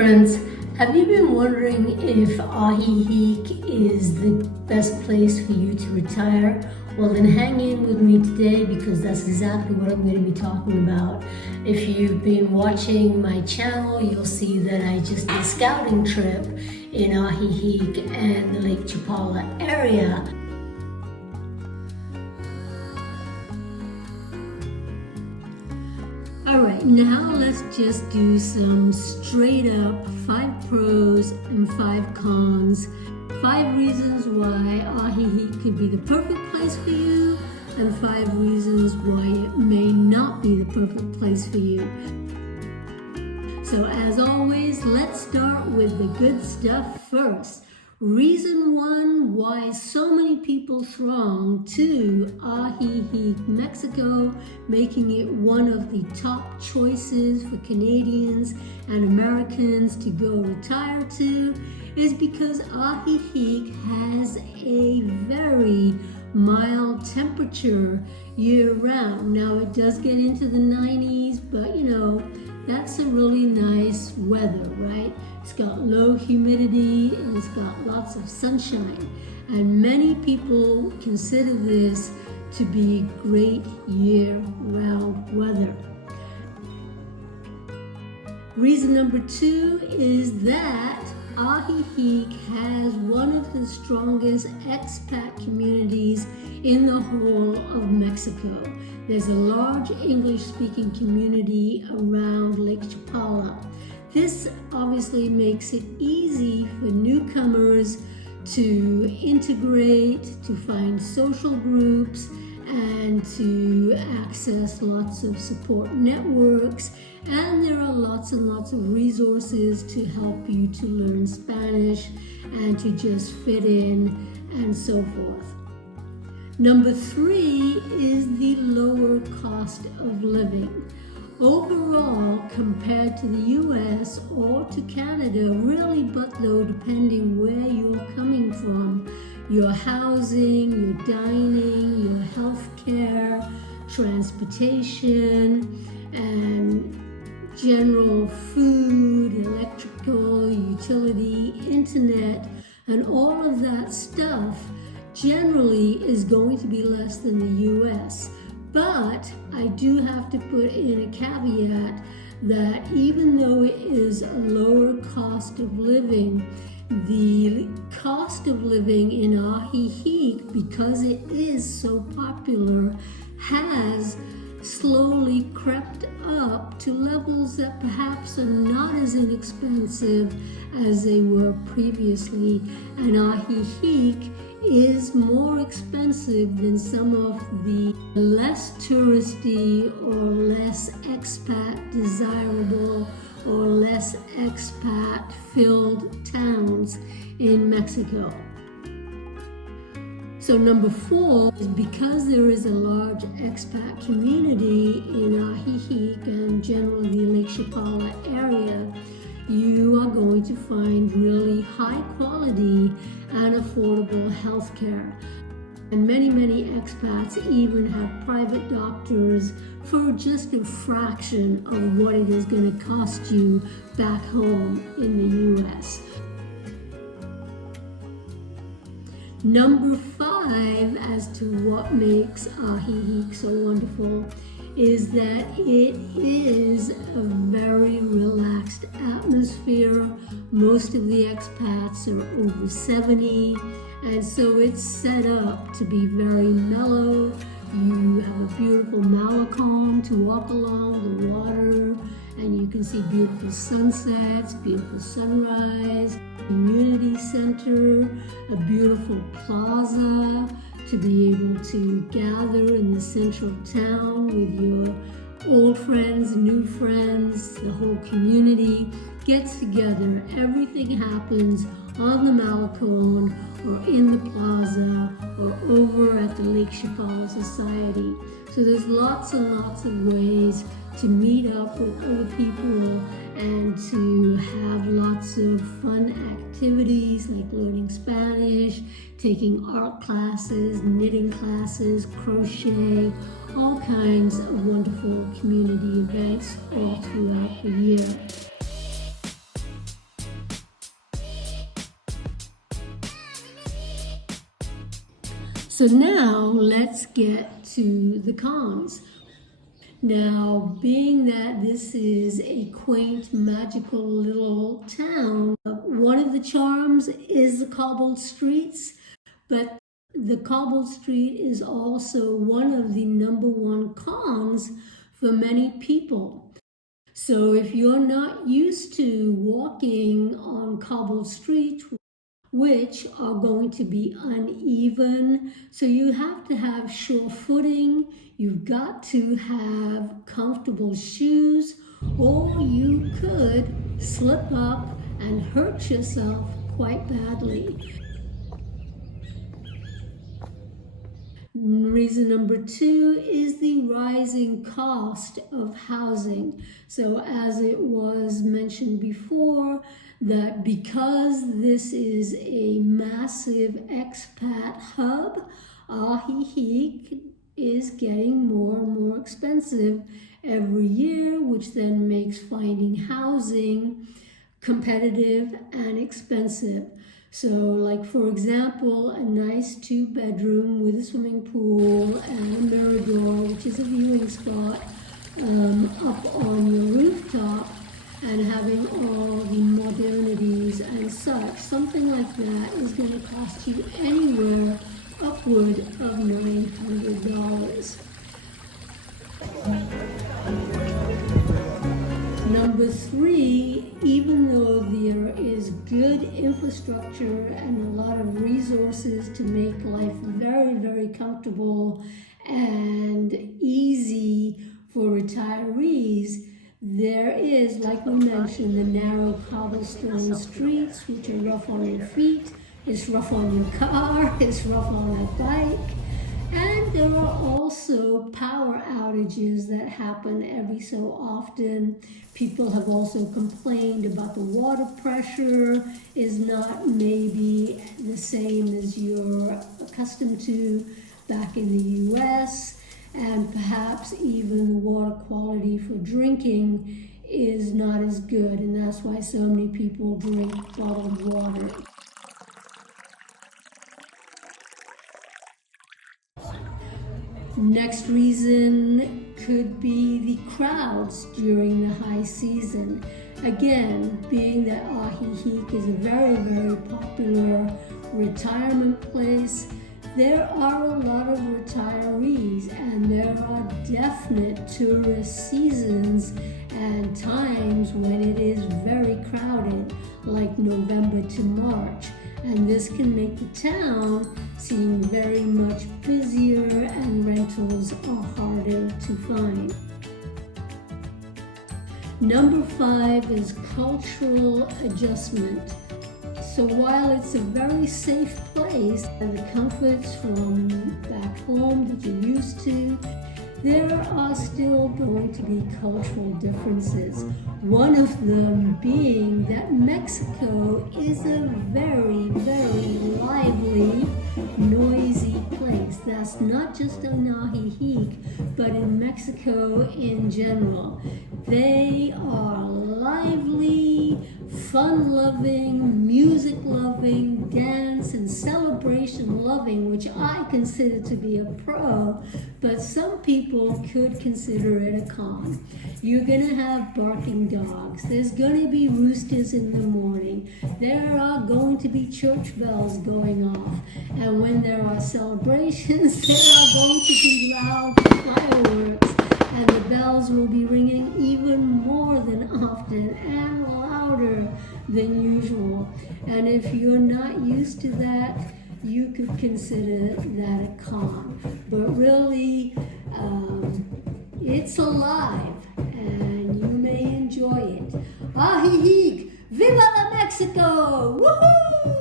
friends, have you been wondering if Ajijic is the best place for you to retire? Well, then hang in with me today because that's exactly what I'm going to be talking about. If you've been watching my channel, you'll see that I just did a scouting trip in Ajijic and the Lake Chapala area. Alright, now let's just do some straight up 5 pros and 5 cons. 5 reasons why Ajijic could be the perfect place for you, and 5 reasons why it may not be the perfect place for you. So as always, let's start with the good stuff first. Reason 1 why so many people throng to Ajijic, Mexico, making it one of the top choices for Canadians and Americans to go retire to, is because Ajijic has a very mild temperature year-round. Now it does get into the 90s, but you know, that's a really nice weather, right? It's got low humidity and it's got lots of sunshine. And many people consider this to be great year-round weather. Reason number 2 is that Ajijic has one of the strongest expat communities in the whole of Mexico. There's a large English-speaking community around Lake Chapala. This obviously makes it easy for newcomers to integrate, to find social groups, and to access lots of support networks. And there are lots and lots of resources to help you to learn Spanish and to just fit in and so forth. Number 3 is the lower cost of living. Overall, compared to the US or to Canada, really, but though depending where you're coming from, your housing, your dining, your health care, transportation, and general food, electrical, utility, internet, and all of that stuff generally is going to be less than the US. But I do have to put in a caveat that even though it is a lower cost of living, the cost of living in Ajijic, because it is so popular, has slowly crept up to levels that perhaps are not as inexpensive as they were previously. And Ajijic is more expensive than some of the less touristy or less expat desirable or less expat filled towns in Mexico. So number 4 is because there is a large expat community in Ajijic and generally the Lake Chapala area, you are going to find really high quality and affordable health care. And many expats even have private doctors for just a fraction of what it is going to cost you back home in the US. Number 5, as to what makes Ajijic so wonderful, is that it is a very relaxed atmosphere. Most of the expats are over 70, and so it's set up to be very mellow. You have a beautiful malecon to walk along the water, and you can see beautiful sunsets, beautiful sunrise, community center, a beautiful plaza to be able to gather in the central town with your old friends, new friends. The whole community gets together. Everything happens on the malecon or in the plaza or over at the Lake Chapala Society. So there's lots and lots of ways to meet up with other people and to have lots of fun activities like learning Spanish, taking art classes, knitting classes, crochet, all kinds of wonderful community events all throughout the year. So now let's get to the cons. Now, being that this is a quaint, magical little town, one of the charms is the cobbled streets, but the cobbled street is also one of the #1 cons for many people. So if you're not used to walking on cobbled streets, which are going to be uneven, so you have to have sure footing, you've got to have comfortable shoes, or you could slip up and hurt yourself quite badly. Reason number 2 is the rising cost of housing. So as it was mentioned before, that because this is a massive expat hub, Ajijic is getting more and more expensive every year, which then makes finding housing competitive and expensive. So like for example, a nice 2-bedroom with a swimming pool and a mirador, which is a viewing spot, up on your rooftop, and having all the modernities and such, something like that is going to cost you anywhere upward of $900. Number 3, even though there is good infrastructure and a lot of resources to make life very, very comfortable and easy for retirees, there is, like we mentioned, the narrow cobblestone streets, which are rough on your feet, it's rough on your car, it's rough on a bike. And there are also power outages that happen every so often. People have also complained about the water pressure is not maybe the same as you're accustomed to back in the US, and perhaps even the water quality for drinking is not as good, and that's why so many people drink bottled water. Next reason could be the crowds during the high season. Again, being that Ajijic is a very, very popular retirement place, there are a lot of retirees, and there are definite tourist seasons and times when it is very crowded, like November to March. And this can make the town seem very much busier, and rentals are harder to find. Number 5 is cultural adjustment. So while it's a very safe place, and the comforts from back home that you're used to, there are still going to be cultural differences. One of them being that Mexico is a very, very lively, noisy place. That's not just in Ajijic, but in Mexico in general. They are lively, fun-loving, music-loving, dance and celebration-loving, which I consider to be a pro, but some people could consider it a con. You're going to have barking dogs. There's going to be roosters in the morning. There are going to be church bells going off. And when there are celebrations, there are going to be loud fireworks. And the bells will be ringing even more than often and louder than usual. And if you're not used to that, you could consider that a con. But really, it's alive, and you may enjoy it. Ajijic, viva la Mexico! Woohoo!